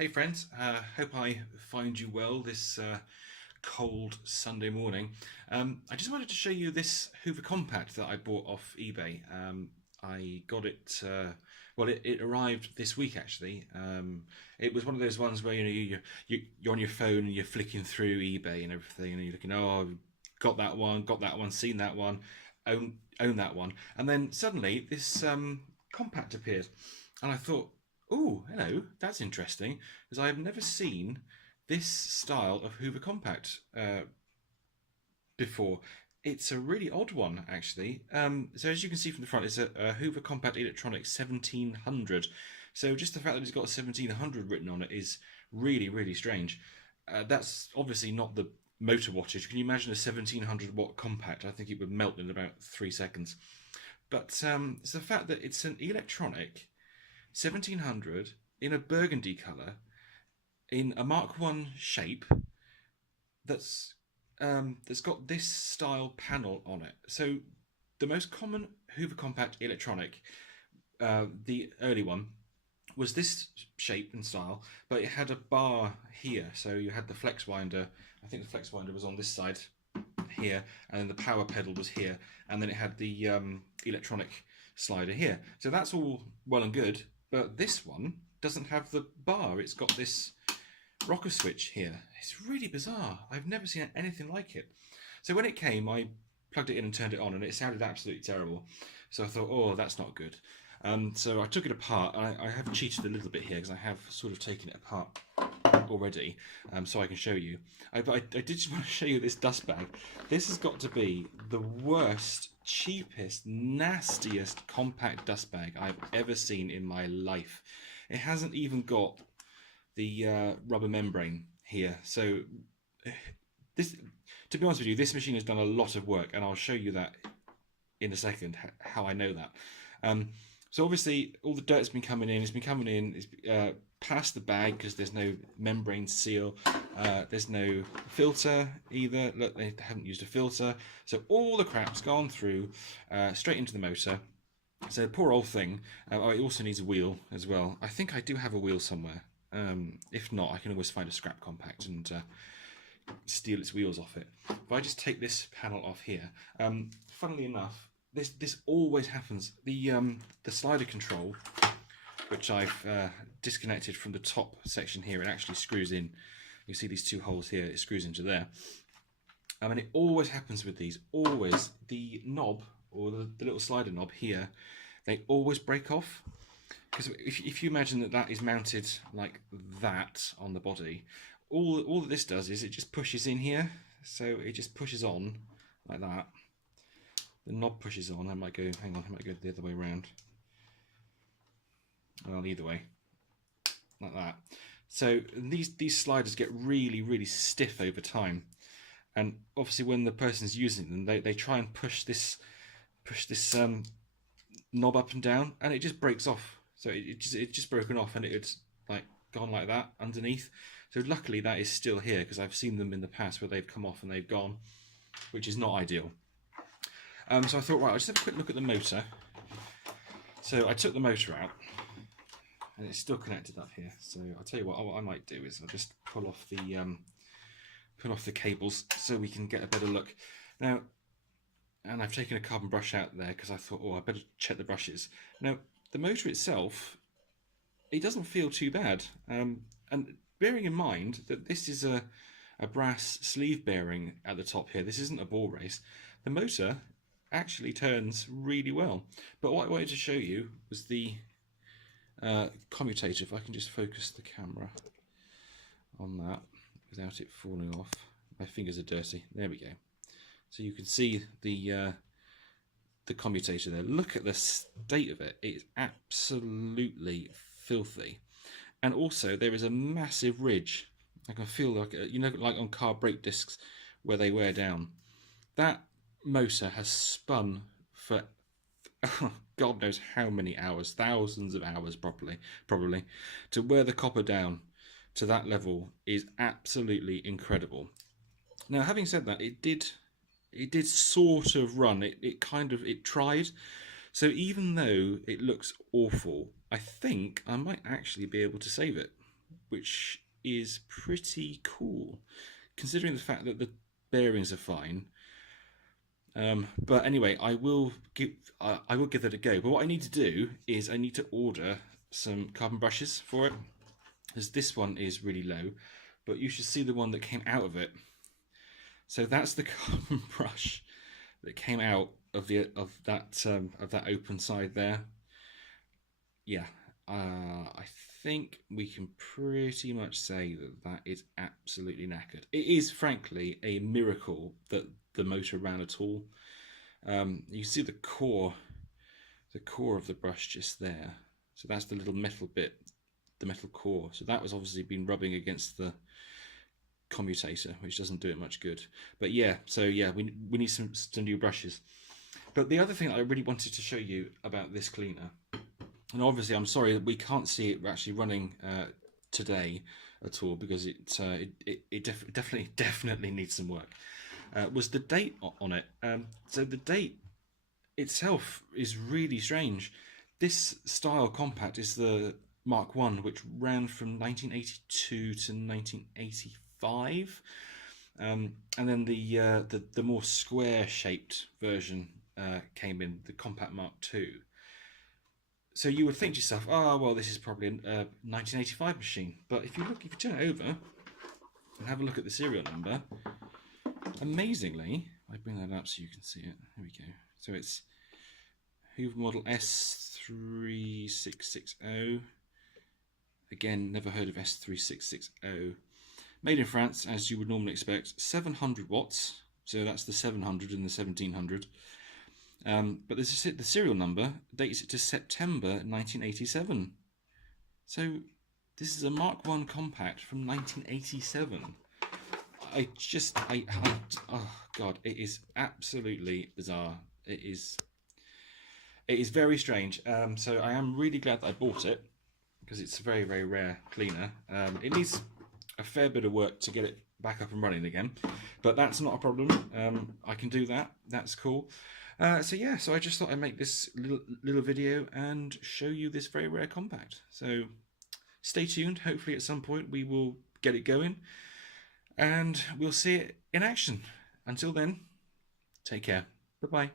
Hey friends, hope I find you well this cold Sunday morning. I just wanted to show you this Hoover Compact that I bought off eBay. I got it, it arrived this week actually. It was one of those ones where you're on your phone and you're flicking through eBay and everything, and you're looking, oh, got that one, seen that one, own that one, and then suddenly this compact appeared, and I thought, oh, hello, that's interesting, because I have never seen this style of Hoover Compact before. It's a really odd one, actually. So as you can see from the front, it's a Hoover Compact Electronic 1700. So just the fact that it's got 1700 written on it is really, really strange. That's obviously not the motor wattage. Can you imagine a 1700 watt compact? I think it would melt in about 3 seconds. But it's the fact that it's an electronic 1700 in a burgundy colour in a Mark 1 shape that's got this style panel on it. So the most common Hoover Compact electronic, the early one, was this shape and style, but it had a bar here. So you had the flex winder. I think the flex winder was on this side here, and then the power pedal was here, and then it had the electronic slider here. So that's all well and good, but this one doesn't have the bar. It's got this rocker switch here. It's really bizarre. I've never seen anything like it. So when it came, I plugged it in and turned it on, and it sounded absolutely terrible. So I thought, oh, that's not good. So I took it apart. I have cheated a little bit here because I have sort of taken it apart already, so I can show you. But I did just want to show you this dust bag. This has got to be the worst, cheapest, nastiest compact dust bag I've ever seen in my life. It hasn't even got the rubber membrane here. So this, to be honest with you, this machine has done a lot of work, and I'll show you that in a second, how I know that. So obviously all the dirt's been coming in. It's been coming in. It's past the bag because there's no membrane seal. There's no filter either. Look, they haven't used a filter. So all the crap's gone through straight into the motor. So poor old thing. Oh, it also needs a wheel as well. I think I do have a wheel somewhere. If not, I can always find a scrap compact and steal its wheels off it. If I just take this panel off here, funnily enough, this always happens. The slider control, which I've disconnected from the top section here, it actually screws in. You see these two holes here, it screws into there. And it always happens with these. Always, the knob, or the little slider knob here, they always break off. Because if you imagine that is mounted like that on the body, all that this does is it just pushes in here. So it just pushes on like that. The knob pushes on. I might go, hang on, I might go the other way around. Well, either way, like that. So these sliders get really, really stiff over time, and obviously when the person's using them, they try and push this knob up and down, and it just breaks off. So it's just broken off, and it's like gone like that underneath. So luckily that is still here, because I've seen them in the past where they've come off and they've gone, which is not ideal. So I thought, right, I'll just have a quick look at the motor. So I took the motor out, and it's still connected up here. So I'll tell you what I might do is I'll just pull off the cables so we can get a better look. Now, and I've taken a carbon brush out there because I thought, oh, I better check the brushes. Now, the motor itself, it doesn't feel too bad. And bearing in mind that this is a brass sleeve bearing at the top here, this isn't a ball race, the motor actually turns really well. But what I wanted to show you was the commutator. If I can just focus the camera on that without it falling off. My fingers are dirty. There we go. So you can see the commutator there. Look at the state of it. It's absolutely filthy. And also there is a massive ridge. I can feel like, you know, like on car brake discs where they wear down. That motor has spun for God knows how many hours, thousands of hours probably, to wear the copper down to that level is absolutely incredible. Now, having said that, it did sort of run. It tried. So even though it looks awful, I think I might actually be able to save it. which is pretty cool, considering the fact that the bearings are fine. But anyway, I will give that a go. But what I need to do is I need to order some carbon brushes for it, as this one is really low. But you should see the one that came out of it. So that's the carbon brush that came out of that open side there. Yeah, I think we can pretty much say that that is absolutely knackered. It is frankly a miracle that the motor ran at all. You see the core of the brush just there. So that's the little metal bit, the metal core. So that was obviously been rubbing against the commutator, which doesn't do it much good. But yeah, so yeah, we need some new brushes. But the other thing I really wanted to show you about this cleaner, and obviously I'm sorry that we can't see it actually running today at all, because it definitely needs some work, was the date on it. So the date itself is really strange. This style compact is the Mark I, which ran from 1982 to 1985, and then the more square-shaped version came in, the Compact Mark II. So you would think to yourself, oh well, this is probably a 1985 machine. But if you turn it over and have a look at the serial number, amazingly, I bring that up so you can see it. There we go. So it's Hoover model S3660. Again, never heard of S3660. Made in France, as you would normally expect. 700 watts. So that's the 700 and the 1700. But the serial number dates it to September 1987. So this is a Mark I compact from 1987. Oh god, it is absolutely bizarre. It is very strange. So I am really glad that I bought it, because it's a very, very rare cleaner. It needs a fair bit of work to get it back up and running again, but that's not a problem. I can do that. That's cool. So yeah, so I just thought I'd make this little video and show you this very rare compact. So stay tuned. Hopefully at some point we will get it going and we'll see it in action. Until then, take care. Bye-bye.